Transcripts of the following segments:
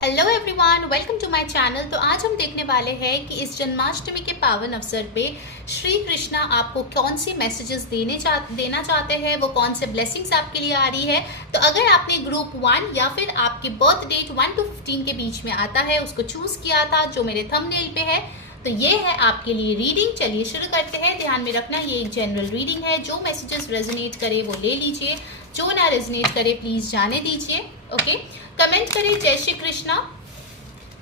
Hello everyone, welcome to my channel. तो आज हम देखने वाले हैं कि इस जन्माष्टमी के पावन अवसर पे श्री कृष्णा आपको कौन सी मैसेजेस देना चाहते हैं, वो कौन से ब्लेसिंग्स आपके लिए आ रही है। तो अगर आपने ग्रुप 1 या फिर आपकी बर्थ डेट 1 to 15 के बीच में आता है, उसको चूज किया था जो मेरे थंबनेल पे है, तो ये है आपके लिए रीडिंग। चलिए शुरू करते हैं। ध्यान में रखना ये एक जनरल रीडिंग है। जो मैसेजेस रेजोनेट करे वो ले लीजिए, जो ना रेजोनेट करे प्लीज जाने दीजिए। ओके, कमेंट करें जय श्री कृष्णा।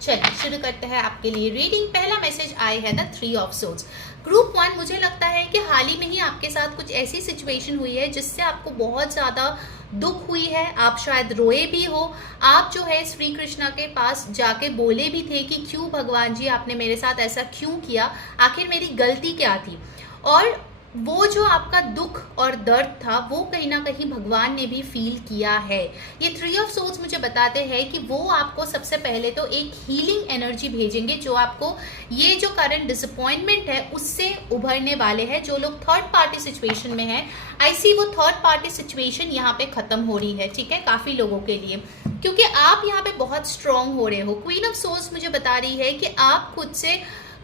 चलिए शुरू करते हैं आपके लिए रीडिंग। पहला मैसेज आया है द 3 ऑफ सोर्ड्स। ग्रुप 1, मुझे लगता है कि हाल ही में ही आपके साथ कुछ ऐसी सिचुएशन हुई है जिससे आपको बहुत ज़्यादा दुख हुई है। आप शायद रोए भी हो। आप जो है श्री कृष्णा के पास जाके बोले भी थे कि क्यों भगवान जी आपने मेरे साथ ऐसा क्यों किया, आखिर मेरी गलती क्या थी। और वो जो आपका दुख और दर्द था वो कहीं ना कहीं भगवान ने भी फील किया है। ये 3 ऑफ सोर्ड्स मुझे बताते हैं कि वो आपको सबसे पहले तो एक हीलिंग एनर्जी भेजेंगे जो आपको ये जो करंट डिसअपॉइंटमेंट है उससे उभरने वाले हैं। जो लोग थर्ड पार्टी सिचुएशन में हैं, आई सी वो थर्ड पार्टी सिचुएशन यहाँ पे खत्म हो रही है, ठीक है, काफी लोगों के लिए, क्योंकि आप यहाँ पे बहुत स्ट्रांग हो रहे हो। क्वीन ऑफ सोर्ड्स मुझे बता रही है कि आप खुद से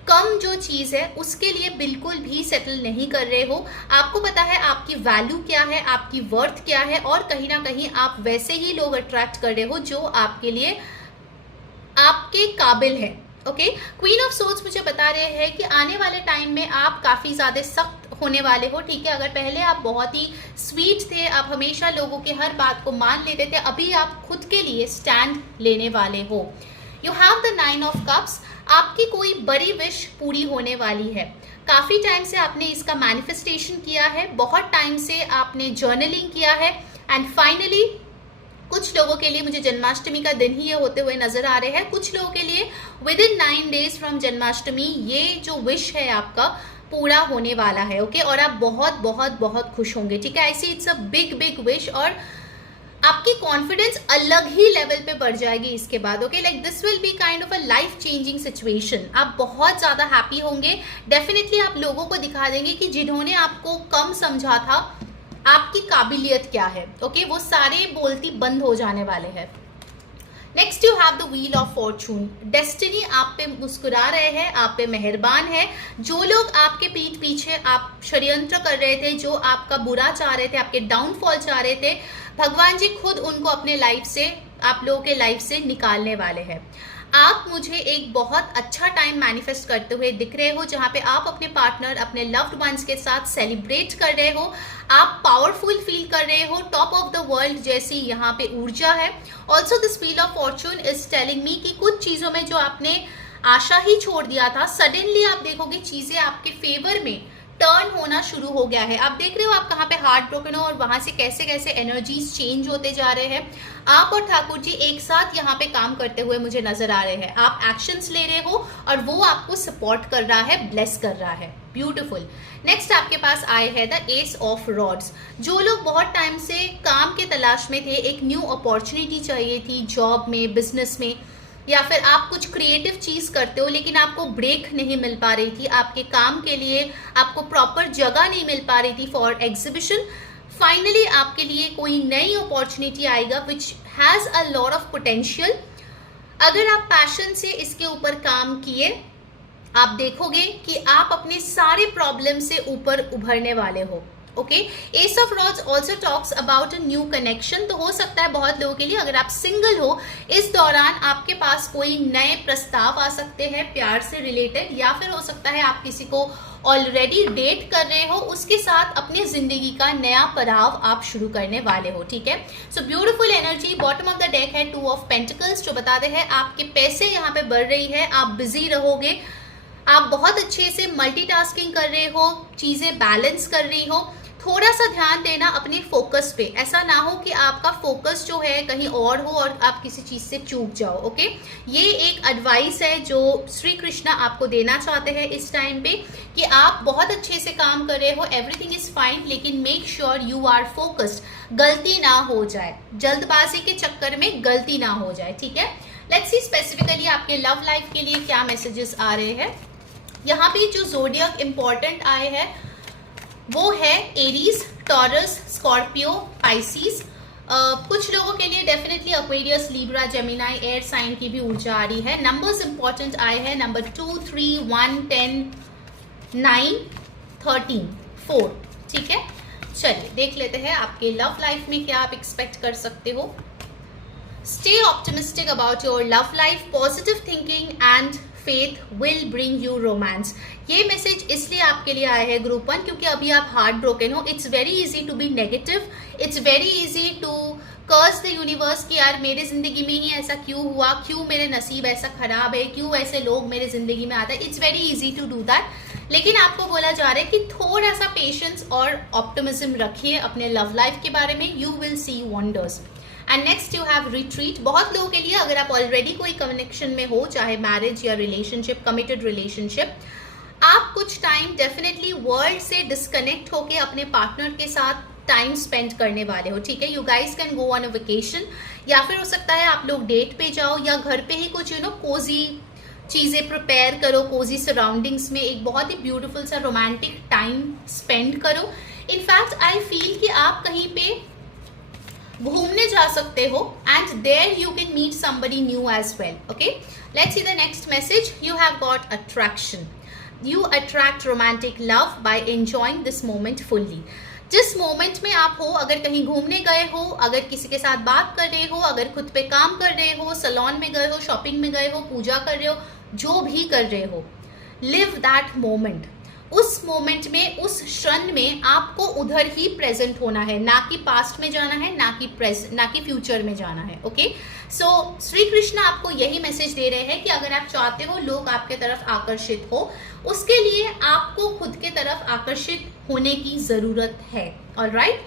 कम जो चीज़ है उसके लिए बिल्कुल भी सेटल नहीं कर रहे हो। आपको पता है आपकी वैल्यू क्या है, आपकी वर्थ क्या है, और कहीं ना कहीं आप वैसे ही लोग अट्रैक्ट कर रहे हो जो आपके लिए आपके काबिल है। ओके, क्वीन ऑफ सोर्ड्स मुझे बता रहे हैं कि आने वाले टाइम में आप काफ़ी ज़्यादा सख्त होने वाले हो, ठीक है। अगर पहले आप बहुत ही स्वीट थे, आप हमेशा लोगों के हर बात को मान लेते थे, अभी आप खुद के लिए स्टैंड लेने वाले हो। You have the 9 of cups. आपकी कोई बड़ी विश पूरी होने वाली है। काफ़ी टाइम से आपने इसका मैनिफेस्टेशन किया है, बहुत टाइम से आपने जर्नलिंग किया है, एंड फाइनली कुछ लोगों के लिए मुझे जन्माष्टमी का दिन ही ये होते हुए नजर आ रहे हैं। कुछ लोगों के लिए with in 9 days from Janmashtami ये जो विश है आपका पूरा होने वाला है। ओके, और आप बहुत बहुत बहुत खुश होंगे, ठीक है। I see it's a big big wish, और आपकी कॉन्फिडेंस अलग ही लेवल पे बढ़ जाएगी इसके बाद। Okay, like this will be kind of a life changing situation. आप बहुत ज़्यादा हैप्पी होंगे। डेफिनेटली आप लोगों को दिखा देंगे कि जिन्होंने आपको कम समझा था आपकी काबिलियत क्या है। ओके, वो सारे बोलती बंद हो जाने वाले हैं। Next you have the wheel of Fortune. Destiny आप पे मुस्कुरा रहे हैं, आप पे मेहरबान है। जो लोग आपके पीठ पीछे आप षड्यंत्र कर रहे थे, जो आपका बुरा चाह रहे थे, आपके डाउनफॉल चाह रहे थे, भगवान जी खुद उनको अपने लाइफ से, आप लोगों के लाइफ से निकालने वाले हैं। आप मुझे एक बहुत अच्छा टाइम मैनिफेस्ट करते हुए दिख रहे हो जहाँ पे आप अपने पार्टनर, अपने लव्ड वंस के साथ सेलिब्रेट कर रहे हो। आप पावरफुल फील कर रहे हो, टॉप ऑफ द वर्ल्ड जैसी यहाँ पे ऊर्जा है। Also this wheel of Fortune is telling me कि कुछ चीज़ों में जो आपने आशा ही छोड़ दिया था, सडनली आप देखोगे चीज़ें आपके फेवर में टर्न होना शुरू हो गया है। आप देख रहे हो आप कहाँ पे हार्ट ब्रोकन हो और वहां से कैसे कैसे एनर्जीज चेंज होते जा रहे हैं। आप और ठाकुर जी एक साथ यहाँ पे काम करते हुए मुझे नजर आ रहे हैं। आप एक्शंस ले रहे हो और वो आपको सपोर्ट कर रहा है, ब्लेस कर रहा है। ब्यूटिफुल। नेक्स्ट आपके पास आए है द एस ऑफ रॉड्स। जो लोग बहुत टाइम से काम के तलाश में थे, एक न्यू अपॉर्चुनिटी चाहिए थी जॉब में, बिजनेस में, या फिर आप कुछ क्रिएटिव चीज़ करते हो लेकिन आपको ब्रेक नहीं मिल पा रही थी, आपके काम के लिए आपको प्रॉपर जगह नहीं मिल पा रही थी फॉर एग्जीबिशन, फाइनली आपके लिए कोई नई अपॉर्चुनिटी आएगा which has a lot of potential. अगर आप पैशन से इसके ऊपर काम किए, आप देखोगे कि आप अपने सारे प्रॉब्लम से ऊपर उभरने वाले हो। Okay, S of rods also talks about a new connection. तो हो सकता है बहुत लोगों के लिए, अगर आप सिंगल हो इस दौरान आपके पास कोई नए प्रस्ताव आ सकते हैं प्यार से रिलेटेड, या फिर हो सकता है आप किसी को ऑलरेडी डेट कर रहे हो, उसके साथ अपनी जिंदगी का नया पड़ाव आप शुरू करने वाले हो, ठीक है। So beautiful energy. Bottom of the deck है 2 ऑफ पेंटिकल्स जो बताते हैं आपके पैसे यहाँ पे बढ़ रही है, आप बिजी रहोगे, आप बहुत अच्छे से मल्टीटास्किंग कर रहे हो, चीज़ें बैलेंस कर रही हो। थोड़ा सा ध्यान देना अपने फोकस पे, ऐसा ना हो कि आपका फोकस जो है कहीं और हो और आप किसी चीज़ से चूक जाओ। ओके, ये एक एडवाइस है जो श्री कृष्णा आपको देना चाहते हैं इस टाइम पे, कि आप बहुत अच्छे से काम कर रहे हो, एवरीथिंग इज फाइन, लेकिन make sure you are focused, गलती ना हो जाए, जल्दबाजी के चक्कर में गलती ना हो जाए, ठीक है। लेट्स सी स्पेसिफिकली आपके लव लाइफ के लिए क्या मैसेजेस आ रहे हैं। यहाँ पे जो जोडियक इंपॉर्टेंट आए हैं वो है एरीज, टॉरस, स्कॉर्पियो, पाइसिस। कुछ लोगों के लिए definitely Aquarius, Libra, Gemini, air sign की भी ऊर्जा आ रही है। नंबर्स इंपॉर्टेंट आए हैं, नंबर 2, 3, 1, 10, 9, 13, 4। ठीक है, चलिए देख लेते हैं आपके लव लाइफ में क्या आप एक्सपेक्ट कर सकते हो। Stay optimistic about your love life, positive thinking and faith will bring you romance. ये मैसेज इसलिए आपके लिए आया है ग्रुप 1 क्योंकि अभी आप हार्ट ब्रोकन हो। It's very easy to be negative, it's very easy to curse the universe कि यार मेरे जिंदगी में ही ऐसा क्यों हुआ, क्यों मेरे नसीब ऐसा खराब है, क्यों ऐसे लोग मेरे जिंदगी में आते हैं। It's very easy to do that. लेकिन आपको बोला जा रहा है कि थोड़ा सा पेशेंस और ऑप्टिमिज्म रखिए अपने लव लाइफ के बारे में, you will see wonders. And next you have retreat. बहुत लोगों के लिए अगर आप ऑलरेडी कोई कनेक्शन में हो, चाहे मैरिज या रिलेशनशिप, कमिटेड रिलेशनशिप, आप कुछ टाइम डेफिनेटली वर्ल्ड से डिस्कनेक्ट होके अपने पार्टनर के साथ टाइम स्पेंड करने वाले हो। ठीक है, you guys can go on a vacation, या फिर हो सकता है आप लोग डेट पे जाओ, या घर पे ही कुछ कोजी चीजें प्रिपेयर करो, कोजी सराउंडिंग्स में एक बहुत ही ब्यूटीफुल सा रोमांटिक टाइम स्पेंड करो। इनफैक्ट आई फील कि आप कहीं पे घूमने जा सकते हो and there you can meet somebody new as well. Okay, let's see the next message. You have got attraction, you attract romantic love by enjoying this moment fully. जिस moment में आप हो, अगर कहीं घूमने गए हो, अगर किसी के साथ बात कर रहे हो, अगर खुद पे काम कर रहे हो, सैलून में गए हो, शॉपिंग में गए हो, पूजा कर रहे हो, जो भी कर रहे हो, लिव दैट मोमेंट। उस मोमेंट में, उस क्षण में आपको उधर ही प्रेजेंट होना है, ना कि पास्ट में जाना है, ना कि फ्यूचर में जाना है। ओके, सो श्री कृष्ण आपको यही मैसेज दे रहे हैं कि अगर आप चाहते हो लोग आपके तरफ आकर्षित हो, उसके लिए आपको खुद के तरफ आकर्षित होने की जरूरत है। Alright,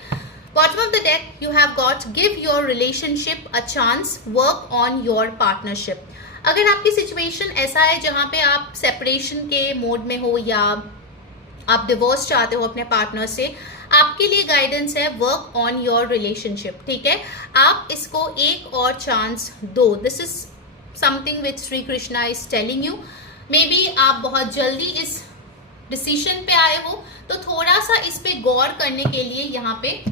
bottom of the deck you have got give your relationship a chance, work on your partnership. अगर आपकी सिचुएशन ऐसा है जहां पे आप सेपरेशन के मोड में हो या आप डिवोर्स चाहते हो अपने पार्टनर से, आपके लिए गाइडेंस है वर्क ऑन योर रिलेशनशिप। ठीक है, आप इसको एक और चांस दो। This is something which Shri Krishna is telling you. May be आप बहुत जल्दी इस डिसीजन पे आए हो, तो थोड़ा सा इस पे गौर करने के लिए यहाँ पे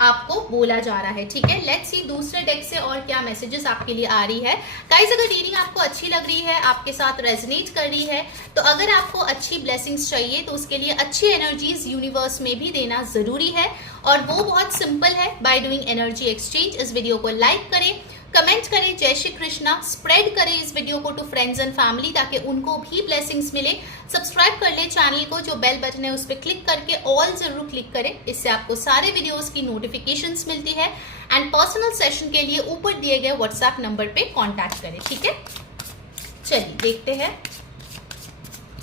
आपको बोला जा रहा है। ठीक है, लेट्स सी दूसरे डेक से और क्या मैसेजेस आपके लिए आ रही है। गाइस, अगर रीडिंग आपको अच्छी लग रही है, आपके साथ रेजोनेट कर रही है, तो अगर आपको अच्छी ब्लेसिंग्स चाहिए तो उसके लिए अच्छी एनर्जीज यूनिवर्स में भी देना जरूरी है, और वो बहुत सिंपल है, बाय डूइंग एनर्जी एक्सचेंज। इस वीडियो को लाइक करें, कमेंट करें जय श्री कृष्णा, स्प्रेड करें इस वीडियो को टू फ्रेंड्स एंड फैमिली ताकि उनको भी ब्लेसिंग्स मिले। सब्सक्राइब कर ले चैनल को, जो बेल बटन है उस पर क्लिक करके ऑल जरूर क्लिक करें, इससे आपको सारे वीडियोस की नोटिफिकेशंस मिलती है। एंड पर्सनल सेशन के लिए ऊपर दिए गए व्हाट्सएप नंबर पे कांटेक्ट करें। ठीक है, चलिए देखते हैं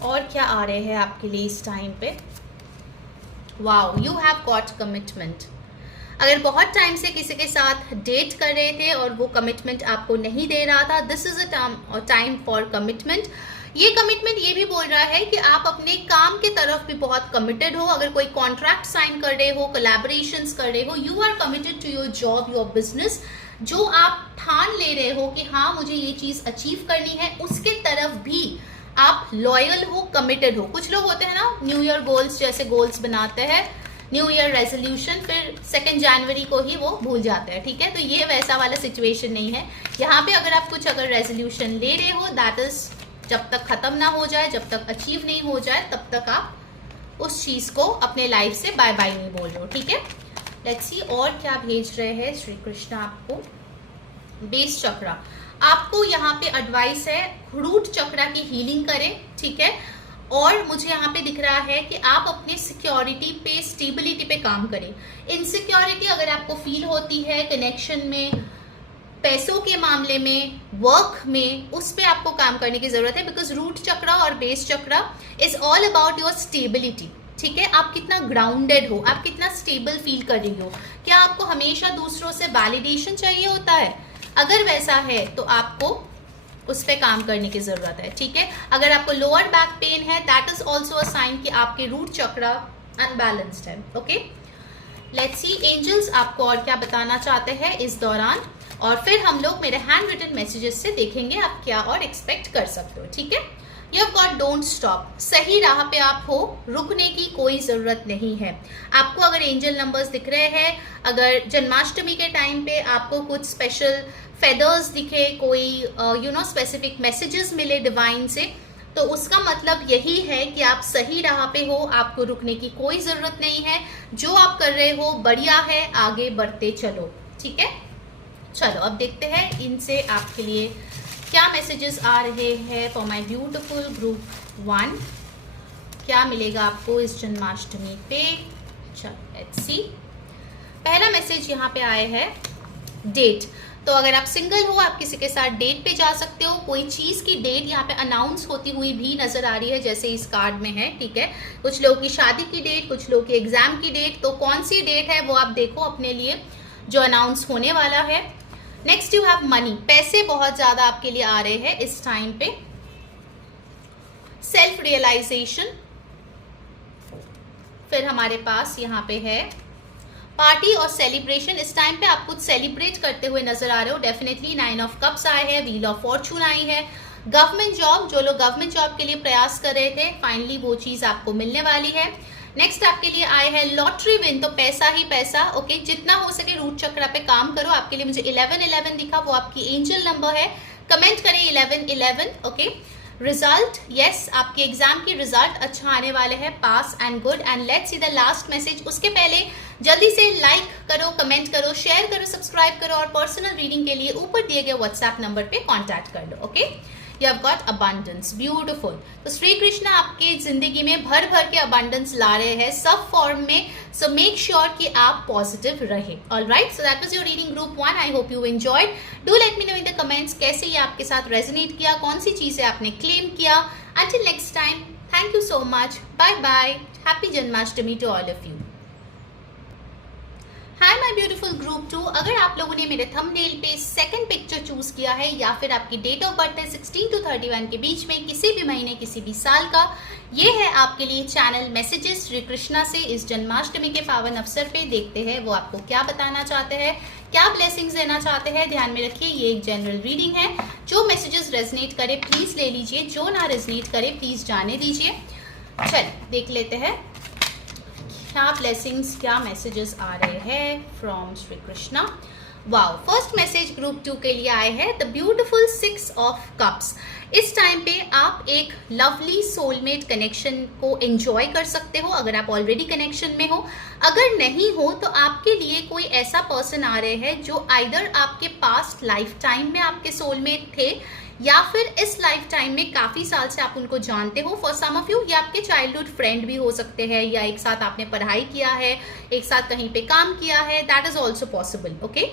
और क्या आ रहे हैं आपके लिए इस टाइम पे। Wow, you have got commitment. अगर बहुत टाइम से किसी के साथ डेट कर रहे थे और वो कमिटमेंट आपको नहीं दे रहा था, this is a time for commitment. ये कमिटमेंट ये भी बोल रहा है कि आप अपने काम के तरफ भी बहुत कमिटेड हो। अगर कोई कॉन्ट्रैक्ट साइन कर रहे हो, कोलैबोरेशंस कर रहे हो, you are committed to your job, your business. जो आप ठान ले रहे हो कि हाँ मुझे ये चीज अचीव करनी है, उसके तरफ भी आप लॉयल हो, कमिटेड हो। कुछ लोग होते हैं ना, न्यू ईयर गोल्स जैसे गोल्स बनाते हैं, न्यू ईयर रेजोल्यूशन, फिर 2 जनवरी को ही वो भूल जाते हैं। ठीक है, तो ये वैसा वाला सिचुएशन नहीं है। यहाँ पे अगर आप कुछ रेजोल्यूशन ले रहे हो, दैट इज जब तक खत्म ना हो जाए, जब तक अचीव नहीं हो जाए, तब तक आप उस चीज को अपने लाइफ से बाय बाय नहीं बोल रहे हो। ठीक है, लेट्स सी और क्या भेज रहे हैं श्री कृष्ण आपको। बेस चक्रा, आपको यहाँ पे एडवाइस है रूट चक्रा की हीलिंग करें। ठीक है, और मुझे यहाँ पे दिख रहा है कि आप अपने सिक्योरिटी पे, स्टेबिलिटी पे काम करें। इनसिक्योरिटी अगर आपको फील होती है कनेक्शन में, पैसों के मामले में, वर्क में, उस पे आपको काम करने की जरूरत है, बिकॉज रूट चक्रा और base chakra is all about your stability. ठीक है, आप कितना ग्राउंडेड हो, आप कितना स्टेबल फील कर रही हो, क्या आपको हमेशा दूसरों से वैलिडेशन चाहिए होता है? अगर वैसा है तो आपको उस पर काम करने की जरूरत है। ठीक है, अगर आपको लोअर बैक पेन है, that is also a sign कि आपके रूट चक्रा अनबैलेंस्ड है। ओके, लेट्स सी एंजल्स आपको और क्या बताना चाहते हैं इस दौरान, और फिर हम लोग मेरे हैंड रिटन मैसेजेस से देखेंगे आप क्या और एक्सपेक्ट कर सकते हो। ठीक है, you have got don't stop, सही राह पे आप हो, रुकने की कोई ज़रूरत नहीं है। आपको अगर एंजल नंबर्स दिख रहे हैं, अगर जन्माष्टमी के टाइम पे आपको कुछ स्पेशल फेदर्स दिखे, कोई स्पेसिफिक मैसेजेस मिले डिवाइन से, तो उसका मतलब यही है कि आप सही राह पे हो, आपको रुकने की कोई ज़रूरत नहीं है। जो आप कर रहे हो बढ़िया है, आगे बढ़ते चलो, ठीक है। चलो अब देखते हैं इनसे आपके लिए क्या मैसेजेस आ रहे हैं फॉर माय ब्यूटीफुल ग्रुप 1। क्या मिलेगा आपको इस जन्माष्टमी पे। चलो लेट्स सी। पहला मैसेज यहाँ पे आया है डेट। तो अगर आप सिंगल हो, आप किसी के साथ डेट पे जा सकते हो। कोई चीज़ की डेट यहाँ पे अनाउंस होती हुई भी नज़र आ रही है, जैसे इस कार्ड में है, ठीक है। कुछ लोगों की शादी की डेट, कुछ लोगों की एग्जाम की डेट। तो कौन सी डेट है वो आप देखो अपने लिए, जो अनाउंस होने वाला है। नेक्स्ट यू हैव मनी, पैसे बहुत ज़्यादा आपके लिए आ रहे हैं इस टाइम पे। Self realisation. फिर हमारे पास यहाँ पे है पार्टी और सेलिब्रेशन। इस टाइम पे आप कुछ सेलिब्रेट करते हुए नजर आ रहे हो डेफिनेटली। 9 ऑफ कप्स आए हैं, व्हील ऑफ फॉर्चून आई है। गवर्नमेंट जॉब, जो लोग गवर्नमेंट जॉब के लिए प्रयास कर रहे थे, फाइनली वो चीज़ आपको मिलने वाली है। नेक्स्ट आपके लिए आए हैं लॉटरी विन, तो पैसा ही पैसा। ओके, जितना हो सके रूट चक्र पे काम करो। आपके लिए मुझे 11 दिखा, वो आपकी एंजल नंबर है। कमेंट करें 11 ओके। रिजल्ट, यस, आपके एग्जाम की रिजल्ट अच्छा आने वाले हैं, pass and good. And let's see the last message. उसके पहले जल्दी से लाइक करो, कमेंट करो, शेयर करो, सब्सक्राइब करो, और पर्सनल रीडिंग के लिए ऊपर दिए गए व्हाट्सएप नंबर पे कांटेक्ट कर लो। Okay, you have got abundance, beautiful. तो श्री कृष्ण आपकी जिंदगी में भर भर के अबंडेंस ला रहे हैं सब फॉर्म में। सो मेक श्योर कि आप पॉजिटिव रहे। Alright, so that was your reading group 1। I hope you enjoyed. Do let me know in the comments कैसे ये आपके साथ रेजोनेट किया, कौन सी चीजें आपने क्लेम किया। Until next time, thank you so much, bye bye, happy Janmashtami to all of you. Hi my beautiful group 2। अगर आप लोगों ने मेरे थंबनेल पे सेकंड पिक्चर चूज किया है, या फिर आपकी डेट ऑफ बर्थ है 16 to 31 के बीच में, किसी भी महीने किसी भी साल का, ये है आपके लिए चैनल मैसेजेस श्री कृष्णा से इस जन्माष्टमी के पावन अवसर पे। देखते हैं वो आपको क्या बताना चाहते हैं, क्या ब्लेसिंग्स देना चाहते हैं। ध्यान में रखिए ये एक जनरल रीडिंग है। जो मैसेजेस रेजनेट करे प्लीज ले लीजिए, जो ना रेजनेट करे प्लीज जाने दीजिए। चल देख लेते हैं क्या ब्लेसिंग्स, क्या मैसेजेस आ रहे हैं from Shri Krishna. Wow, first message group 2 के लिए आए हैं द ब्यूटीफुल 6 ऑफ कप्स। इस टाइम पे आप एक लवली सोलमेट कनेक्शन को एंजॉय कर सकते हो, अगर आप ऑलरेडी कनेक्शन में हो। अगर नहीं हो तो आपके लिए कोई ऐसा पर्सन आ रहे हैं जो आइदर आपके पास्ट लाइफ टाइम में आपके सोलमेट थे, या फिर इस लाइफ टाइम में काफ़ी साल से आप उनको जानते हो। फॉर सम ऑफ यू ये आपके चाइल्डहुड फ्रेंड भी हो सकते हैं, या एक साथ आपने पढ़ाई किया है, एक साथ कहीं पे काम किया है, that is also possible. Okay,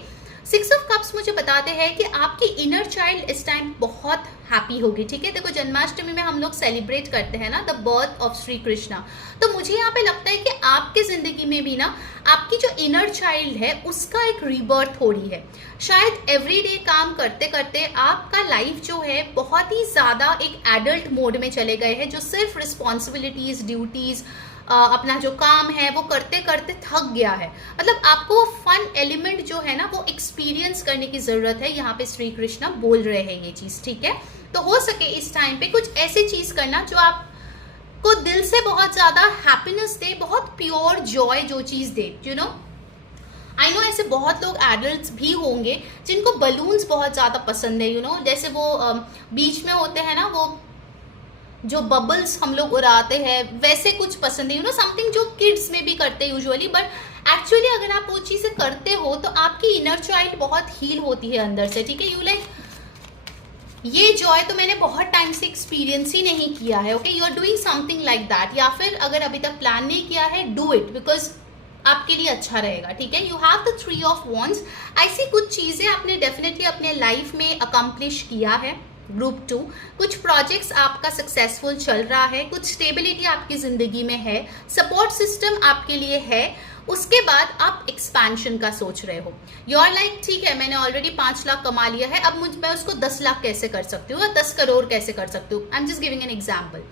6 of cups मुझे बताते हैं कि आपकी इनर चाइल्ड इस टाइम बहुत हैप्पी होगी, ठीक है। देखो जन्माष्टमी में हम लोग सेलिब्रेट करते हैं ना the birth of Shri Krishna, तो मुझे यहाँ पे लगता है कि आपके जिंदगी में भी ना आपकी जो इनर चाइल्ड है उसका एक रीबर्थ हो रही है। शायद एवरीडे काम करते करते आपका लाइफ जो है बहुत ही ज़्यादा एक एडल्ट मोड में चले गए हैं, जो सिर्फ रिस्पॉन्सिबिलिटीज़, ड्यूटीज़, अपना जो काम है वो करते करते थक गया है। मतलब आपको फन एलिमेंट जो है ना वो एक्सपीरियंस करने की ज़रूरत है। यहाँ पे श्री कृष्णा बोल रहे हैं ये चीज़, ठीक है। तो हो सके इस टाइम पे कुछ ऐसी चीज़ करना जो आपको दिल से बहुत ज़्यादा हैप्पीनेस दे, बहुत प्योर जॉय जो चीज़ दे, यू नो। आई नो ऐसे बहुत लोग एडल्ट्स भी होंगे जिनको बलून्स बहुत ज़्यादा पसंद है, यू नो, जैसे वो बीच में होते हैं ना वो जो बबल्स हम लोग उड़ाते हैं, वैसे कुछ पसंद है, यू नो, समथिंग जो किड्स में भी करते हैं यूजुअली। बट एक्चुअली अगर आप वो चीज़ें करते हो तो आपकी इनर चाइल्ड बहुत हील होती है अंदर से, ठीक है। यू लाइक ये जॉय तो मैंने बहुत टाइम से एक्सपीरियंस ही नहीं किया है। Okay, you are doing something like that, या फिर अगर अभी तक प्लान नहीं किया है, डू इट, बिकॉज आपके लिए अच्छा रहेगा, ठीक है। You have the 3 of wands. ऐसी कुछ चीज़ें आपने डेफिनेटली अपने लाइफ में अकम्प्लिश किया है। ग्रुप 2, कुछ प्रोजेक्ट्स आपका सक्सेसफुल चल रहा है, कुछ स्टेबिलिटी आपकी ज़िंदगी में है, सपोर्ट सिस्टम आपके लिए है। उसके बाद आप एक्सपेंशन का सोच रहे हो। यू आर लाइक ठीक है, मैंने ऑलरेडी 5 लाख कमा लिया है, अब मैं उसको 10 लाख कैसे कर सकती हूँ, या 10 करोड़ कैसे कर सकती हूँ। I am just giving an example.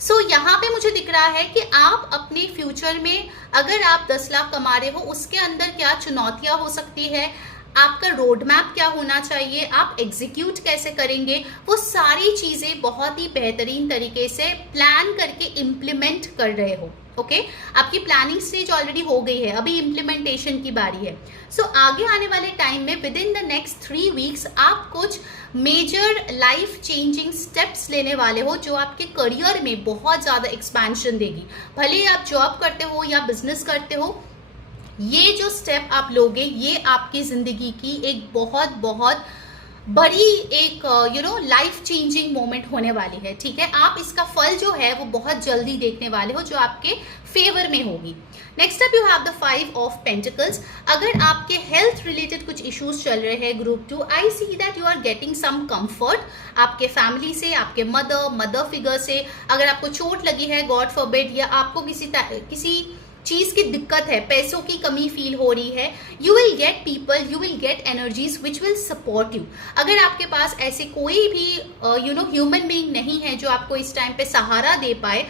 So यहाँ पे मुझे दिख रहा है कि आप अपने फ्यूचर में अगर आप 10 लाख कमा रहे हो, उसके अंदर क्या चुनौतियाँ हो सकती है, आपका रोड मैप क्या होना चाहिए, आप एग्जीक्यूट कैसे करेंगे, वो सारी चीजें बहुत ही बेहतरीन तरीके से प्लान करके इम्प्लीमेंट कर रहे हो। ओके, आपकी प्लानिंग स्टेज ऑलरेडी हो गई है, अभी इम्प्लीमेंटेशन की बारी है। सो आगे आने वाले टाइम में with in the next 3 weeks आप कुछ मेजर लाइफ चेंजिंग स्टेप्स लेने वाले हो जो आपके करियर में बहुत ज़्यादा एक्सपेंशन देगी। भले ही आप जॉब करते हो या बिजनेस करते हो, ये जो स्टेप आप लोगे ये आपकी ज़िंदगी की एक बहुत बहुत बड़ी एक लाइफ चेंजिंग मोमेंट होने वाली है। ठीक है, आप इसका फल जो है वो बहुत जल्दी देखने वाले हो, जो आपके फेवर में होगी। Next up you have the 5 of pentacles. अगर आपके हेल्थ रिलेटेड कुछ इश्यूज चल रहे हैं group 2, I see that you are getting some comfort आपके फैमिली से, आपके मदर फिगर से। अगर आपको चोट लगी है गॉड फॉरबिड, या आपको किसी चीज की दिक्कत है, पैसों की कमी फील हो रही है, you will get people, you will get energies which will support you. अगर आपके पास ऐसे कोई भी ह्यूमन बीइंग नहीं है जो आपको इस टाइम पे सहारा दे पाए,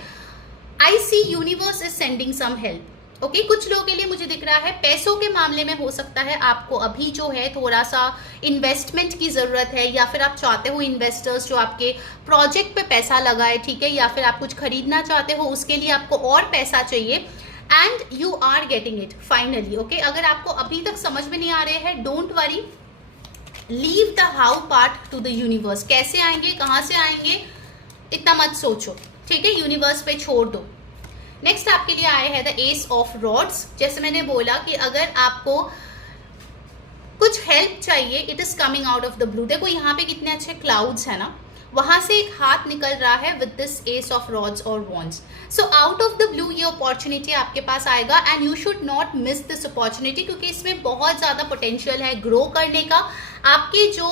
I see universe is sending some help. Okay, कुछ लोगों के लिए मुझे दिख रहा है पैसों के मामले में हो सकता है आपको अभी जो है थोड़ा सा इन्वेस्टमेंट की जरूरत है, या फिर आप चाहते हो इन्वेस्टर्स जो आपके प्रोजेक्ट पे पैसा लगाए, ठीक है, या फिर आप कुछ खरीदना चाहते हो उसके लिए आपको और पैसा चाहिए, and you are getting it finally. Okay, अगर आपको अभी तक समझ में नहीं आ रहे हैं, don't worry, leave the how part two the universe. कैसे आएंगे, कहाँ से आएंगे, इतना मत सोचो, ठीक है, यूनिवर्स पे छोड़ दो। नेक्स्ट आपके लिए आए हैं द एस ऑफ रॉड्स। जैसे मैंने बोला कि अगर आपको कुछ हेल्प चाहिए, it is coming out of the blue. देखो यहाँ पे कितने अच्छे क्लाउड्स है ना, वहां से एक हाथ निकल रहा है with this ace of rods और wands. So out of the blue ये अपॉर्चुनिटी आपके पास आएगा, and you should not miss this opportunity, क्योंकि इसमें बहुत ज्यादा पोटेंशियल है ग्रो करने का। आपके जो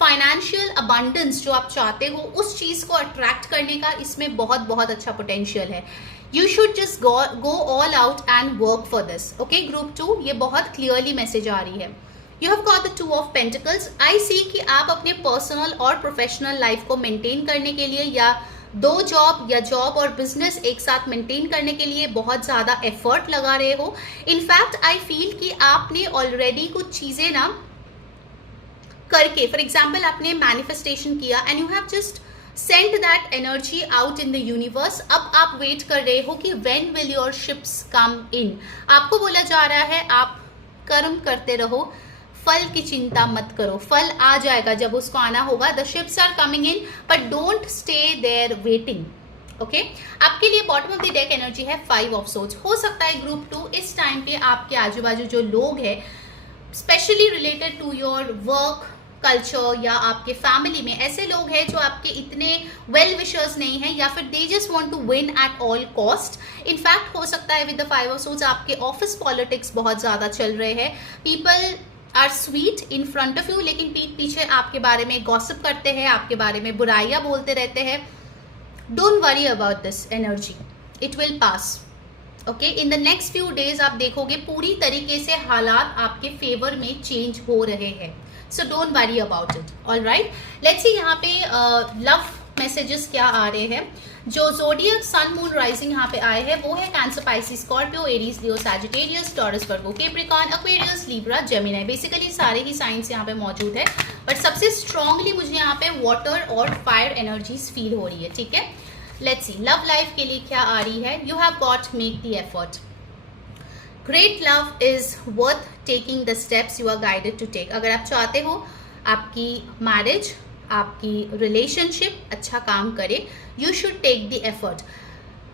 फाइनेंशियल अबंडेंस जो आप चाहते हो उस चीज को अट्रैक्ट करने का इसमें बहुत बहुत अच्छा पोटेंशियल है। You should just go all out and work for this. Okay group 2, ये बहुत क्लियरली मैसेज आ रही है। You have got the 2 of pentacles. I see कि आप अपने पर्सनल और प्रोफेशनल लाइफ को मेंटेन करने के लिए, या 2 जॉब या जॉब और बिजनेस एक साथ मेंटेन करने के लिए बहुत ज़्यादा एफर्ट लगा रहे हो। इनफैक्ट आई फील कि आपने ऑलरेडी कुछ चीज़ें ना करके, फॉर एग्जाम्पल आपने मैनिफेस्टेशन किया and you have just send that energy out in the universe. अब आप वेट कर रहे हो कि व्हेन विल योर शिप्स कम इन। आपको बोला जा रहा है आप कर्म करते रहो, फल की चिंता मत करो, फल आ जाएगा जब उसको आना होगा। The ships are coming in but don't stay there waiting. Okay, आपके लिए bottom of the deck energy है 5 ऑफ सोर्ड्स। हो सकता है ग्रुप 2 इस टाइम पे आपके आजू बाजू जो लोग हैं, specially related to your work culture या आपके फैमिली में ऐसे लोग हैं जो आपके इतने वेल विशर्स नहीं हैं, या फिर they just want to win at all cost. In fact हो सकता है विद द 5 ऑफ सोर्ड्स आपके ऑफिस पॉलिटिक्स बहुत ज़्यादा चल रहे हैं। People are sweet in front of you, लेकिन पीठ पीछे आपके बारे में गॉसिप करते हैं, आपके बारे में बुराइयां बोलते रहते हैं। Don't worry about this energy, it will pass. Okay, in the next few days आप देखोगे पूरी तरीके से हालात आपके फेवर में चेंज हो रहे हैं। So don't worry about it. Alright, let's see यहाँ पे लव मैसेजेस क्या आ रहे हैं। जो जोडियक सन मून राइजिंग यहाँ पे आए हैं वो है Cancer, Pisces, Scorpio, Aries, Leo, Sagittarius, Taurus, Virgo, Capricorn, Aquarius, Libra, Gemini. Basically सारे ही साइंस यहाँ पे मौजूद है, बट सबसे स्ट्रांगली मुझे यहाँ पे वाटर और फायर एनर्जीज फील हो रही है। ठीक है, लेट्स सी लव लाइफ के लिए क्या आ रही है। You have got make the effort. Great love is worth taking the steps you are guided to take. अगर आप चाहते हो आपकी मैरिज, आपकी रिलेशनशिप अच्छा काम करे, you should take the effort.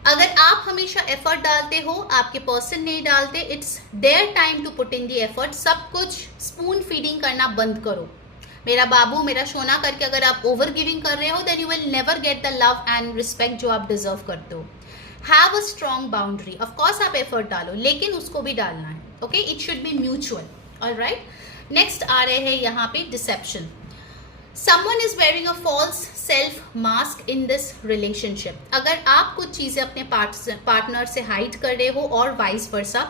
अगर आप हमेशा एफर्ट डालते हो, आपके पर्सन नहीं डालते, it's their time to put in the effort. सब कुछ स्पून फीडिंग करना बंद करो, मेरा बाबू मेरा सोना करके अगर आप ओवर गिविंग कर रहे हो, then you will never get the love and respect जो आप डिजर्व करते हो। Have a strong boundary. Of course आप एफर्ट डालो, लेकिन उसको भी डालना है। Okay, it should be mutual. Alright, next आ रहे हैं यहाँ पे deception. Someone is wearing a false self mask in this relationship. अगर आप कुछ चीज़ें अपने पार्टनर से हाइड कर रहे हो और vice versa,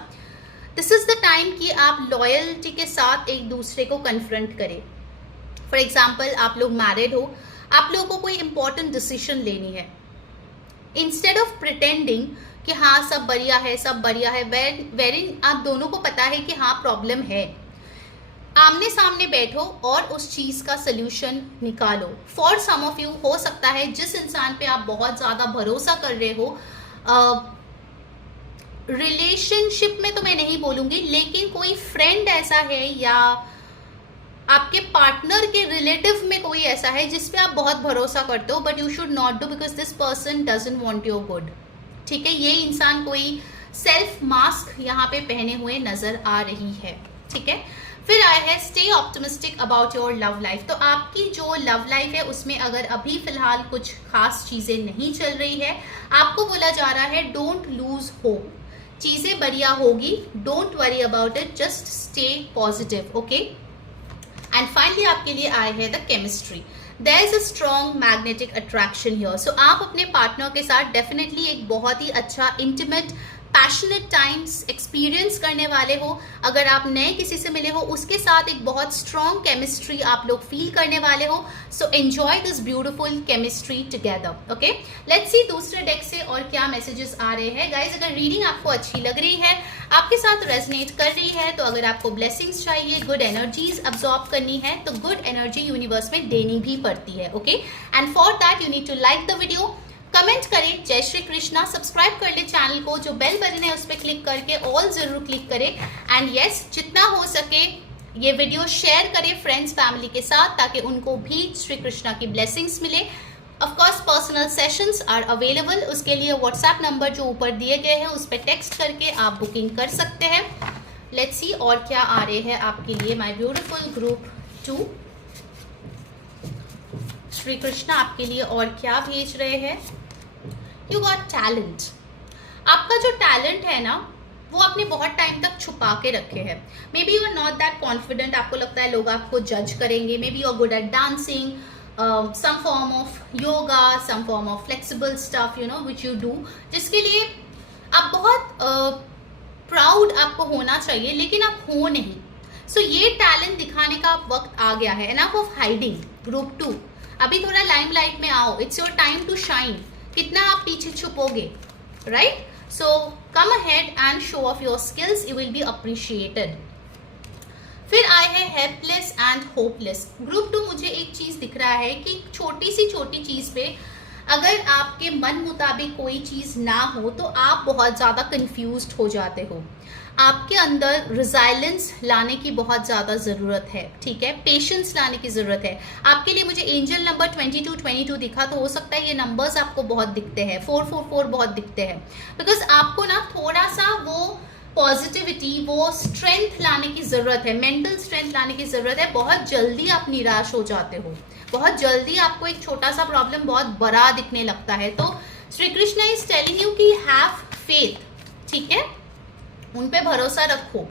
this is the time कि आप लॉयल्टी के साथ एक दूसरे को कन्फ्रंट करें। फॉर एग्जाम्पल आप लोग मैरिड हो, आप लोगों को कोई इंपॉर्टेंट डिसीजन लेनी है। इंस्टेड ऑफ प्रिटेंडिंग कि हाँ सब बढ़िया है, सब बढ़िया है, वेरिन आप दोनों को पता है कि हाँ प्रॉब्लम है, आमने सामने बैठो और उस चीज का सोल्यूशन निकालो। फॉर सम ऑफ यू हो सकता है जिस इंसान पे आप बहुत ज्यादा भरोसा कर रहे हो, रिलेशनशिप में तो मैं नहीं बोलूंगी, लेकिन कोई फ्रेंड ऐसा है या आपके पार्टनर के रिलेटिव में कोई ऐसा है जिस पे आप बहुत भरोसा करते हो, but you should not do because this person doesn't want your good. ठीक है, ये इंसान कोई सेल्फ मास्क यहाँ पे पहने हुए नजर आ रही है। ठीक है, फिर आया है stay optimistic about your love life. तो आपकी जो लव लाइफ है उसमें अगर अभी फिलहाल कुछ खास चीजें नहीं चल रही है, आपको बोला जा रहा है डोंट लूज होप, चीजें बढ़िया होगी, don't worry about it, just stay positive. Okay, and finally आपके लिए आए हैं the chemistry. There is a strong magnetic attraction here. So आप अपने पार्टनर के साथ डेफिनेटली एक बहुत ही अच्छा इंटीमेट पैशनेट टाइम्स एक्सपीरियंस करने वाले हो। अगर आप नए किसी से मिले हो उसके साथ एक बहुत स्ट्रॉन्ग केमिस्ट्री आप लोग फील करने वाले हो। So enjoy this beautiful chemistry together. Okay, let's सी दूसरे डेक से और क्या मैसेजेस आ रहे हैं। गाइज, अगर रीडिंग आपको अच्छी लग रही है, आपके साथ रेजोनेट कर रही है, तो अगर आपको ब्लेसिंग्स चाहिए, गुड एनर्जीज अब्सॉर्ब करनी है, तो गुड एनर्जी यूनिवर्स में देनी भी पड़ती है। Okay, and for that you need to like the video, comment करें जय श्री कृष्णा, सब्सक्राइब कर ले चैनल को, जो बेल बटन है उस पर क्लिक करके ऑल जरूर क्लिक करें, एंड यस जितना हो सके ये वीडियो शेयर करें फ्रेंड्स फैमिली के साथ ताकि उनको भी श्री कृष्णा की ब्लेसिंग्स मिले। Of course personal sessions are available, उसके लिए व्हाट्सएप नंबर जो ऊपर दिए गए हैं उस पर टेक्स्ट करके आप बुकिंग कर सकते हैं। लेट्स सी और क्या आ रहे हैं आपके लिए my beautiful group 2। Shri Krishna आपके लिए और क्या भेज रहे हैं। You got talent. आपका जो टैलेंट है ना वो आपने बहुत टाइम तक छुपा के रखे हैं। Maybe you are not that confident, आपको लगता है लोग आपको जज करेंगे। Maybe you are good at dancing, some form of yoga, some form of flexible stuff, you know which you do, जिसके लिए आप बहुत प्राउड आपको होना चाहिए, लेकिन आप हो नहीं। सो ये टैलेंट दिखाने का वक्त आ गया है। Enough of hiding. ग्रुप 2, अभी थोड़ा लाइमलाइट में आओ, it's your time to shine. कितना आप पीछे छुपोगे, right? So come ahead and show off your skills, you will be appreciated. फिर आए हैं हेल्पलेस एंड होपलेस। ग्रुप 2 मुझे एक चीज दिख रहा है कि छोटी सी छोटी चीज पे अगर आपके मन मुताबिक कोई चीज ना हो तो आप बहुत ज्यादा कंफ्यूज्ड हो जाते हो। आपके अंदर रिजाइलेंस लाने की बहुत ज़्यादा ज़रूरत है। ठीक है, पेशेंस लाने की ज़रूरत है। आपके लिए मुझे एंजल नंबर 2222 दिखा, तो हो सकता है ये नंबर्स आपको बहुत दिखते हैं, 444 बहुत दिखते हैं, बिकॉज आपको ना थोड़ा सा वो पॉजिटिविटी, वो स्ट्रेंथ लाने की ज़रूरत है, मेंटल स्ट्रेंथ लाने की ज़रूरत है। बहुत जल्दी आप निराश हो जाते हो, बहुत जल्दी आपको एक छोटा सा प्रॉब्लम बहुत बड़ा दिखने लगता है। तो Shri Krishna is telling you कि हैव फेथ, ठीक है, उन पे भरोसा रखो।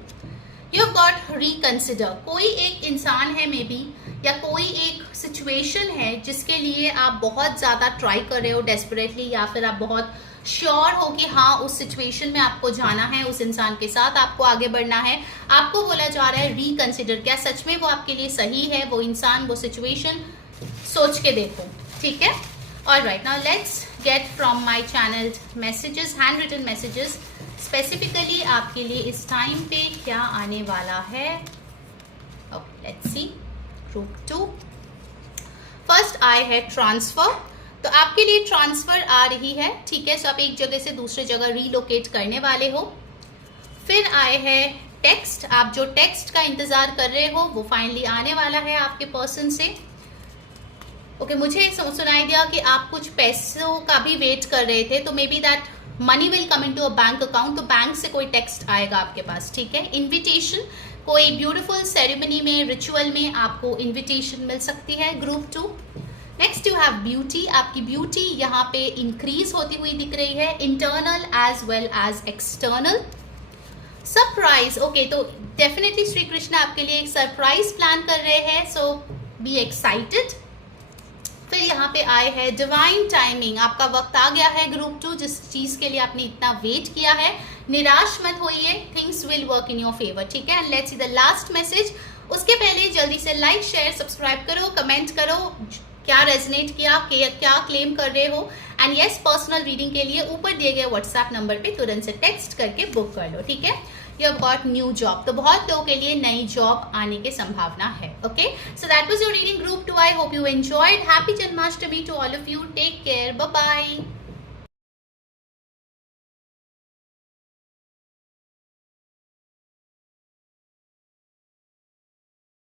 You got reconsider. कोई एक इंसान है मे बी, या कोई एक सिचुएशन है जिसके लिए आप बहुत ज़्यादा ट्राई कर रहे हो डेस्परेटली, या फिर आप बहुत श्योर हो कि हाँ उस सिचुएशन में आपको जाना है, उस इंसान के साथ आपको आगे बढ़ना है। आपको बोला जा रहा है रिकंसिडर, क्या सच में वो आपके लिए सही है, वो इंसान, वो सिचुएशन, सोच के देखो। ठीक है, alright, now let's get from my channel messages, hand written messages, specifically आपके लिए इस टाइम पे क्या आने वाला है। Okay, let's see. Group 2, first आए है ट्रांसफर। तो आपके लिए ट्रांसफर आ रही है, ठीक है, सो आप एक जगह से दूसरे जगह रीलोकेट करने वाले हो। फिर आए है टेक्स्ट। आप जो टेक्स्ट का इंतजार कर रहे हो वो फाइनली आने वाला है आपके पर्सन से। ओके, मुझे सुनाई दिया कि आप कुछ पैसों का भी वेट कर रहे थे, तो may be that money will come into a bank account, तो बैंक से कोई टेक्स्ट आएगा आपके पास। ठीक है, इनविटेशन, कोई ब्यूटीफुल सेरेमनी में, रिचुअल में आपको इनविटेशन मिल सकती है। Group 2, next you have beauty. आपकी ब्यूटी यहाँ पे इंक्रीज होती हुई दिख रही है, internal as well as external. Surprise, okay, तो डेफिनेटली श्री कृष्ण आपके लिए एक सरप्राइज प्लान कर रहे हैं, सो बी एक्साइटेड। फिर यहाँ पे आए हैं डिवाइन टाइमिंग। आपका वक्त आ गया है ग्रुप 2, जिस चीज के लिए आपने इतना वेट किया है। निराश मत होइए, things will work in your favour. ठीक है, and let's see the last message. उसके पहले जल्दी से लाइक, शेयर, सब्सक्राइब करो, कमेंट करो क्या रेजोनेट किया, क्या क्लेम कर रहे हो, एंड यस पर्सनल रीडिंग के लिए ऊपर दिए गए व्हाट्सएप नंबर पे तुरंत से टेक्स्ट करके बुक कर लो। ठीक है, you have got new job. तो बहुत लोगों के लिए नई जॉब आने की संभावना है। Okay, so that was your reading group 2। I hope you enjoyed. Happy Janmashtami to all of you. Take care, bye bye.